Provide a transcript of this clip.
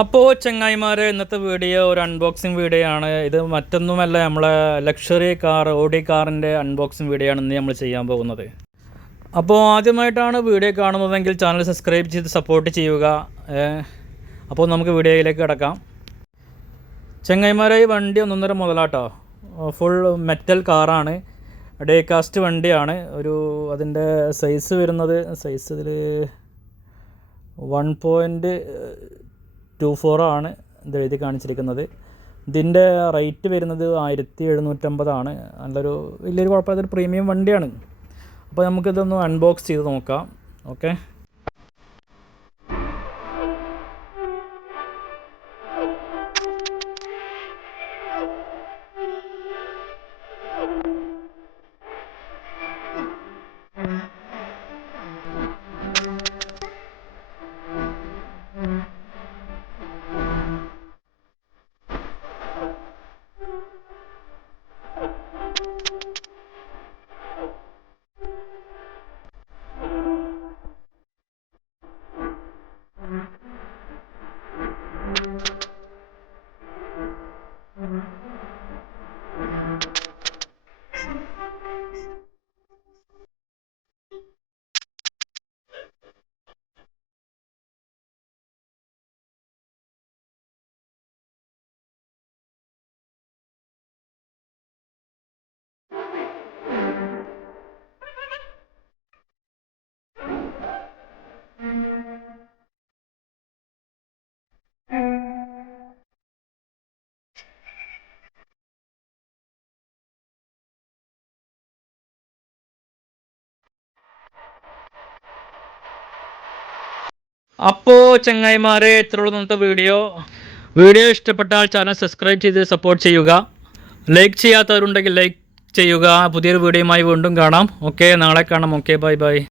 അപ്പോൾ ചങ്ങായിമാരെ, ഇന്നത്തെ വീഡിയോ ഒരു അൺബോക്സിങ് വീഡിയോ ആണ്. ഇത് മറ്റൊന്നുമല്ല, നമ്മളെ ലക്ഷറി കാർ ഓഡി കാറിൻ്റെ അൺബോക്സിങ് വീഡിയോ ആണ് ഇന്ന് നമ്മൾ ചെയ്യാൻ പോകുന്നത്. അപ്പോൾ ആദ്യമായിട്ടാണ് വീഡിയോ കാണുന്നതെങ്കിൽ ചാനൽ സബ്സ്ക്രൈബ് ചെയ്ത് സപ്പോർട്ട് ചെയ്യുക. അപ്പോൾ നമുക്ക് വീഡിയോയിലേക്ക് കിടക്കാം. ചങ്ങായിമാരെ, ഈ വണ്ടി 1.5 മുതലാട്ടോ. ഫുൾ മെറ്റൽ കാറാണ്, ഡേ കാസ്റ്റ് വണ്ടിയാണ്. അതിൻ്റെ സൈസ് വരുന്നത് ഇതിൽ 1.24 ആണ് ഇത് എഴുതി കാണിച്ചിരിക്കുന്നത്. ഇതിൻ്റെ റേറ്റ് വരുന്നത് 1750 ആണ്. വലിയൊരു കുഴപ്പമില്ലാത്തൊരു പ്രീമിയം വണ്ടിയാണ്. അപ്പോൾ നമുക്കിതൊന്ന് അൺബോക്സ് ചെയ്ത് നോക്കാം. ഓക്കെ, അപ്പോൾ ചങ്ങായിമാരെ, ഇത്രയുള്ള ഇന്നത്തെ വീഡിയോ ഇഷ്ടപ്പെട്ടാൽ ചാനൽ സബ്സ്ക്രൈബ് ചെയ്ത് സപ്പോർട്ട് ചെയ്യുക. ലൈക്ക് ചെയ്യാത്തവരുണ്ടെങ്കിൽ ലൈക്ക് ചെയ്യുക. പുതിയൊരു വീഡിയോയുമായി വീണ്ടും കാണാം. ഓക്കെ, നാളെ കാണാം. Okay, by.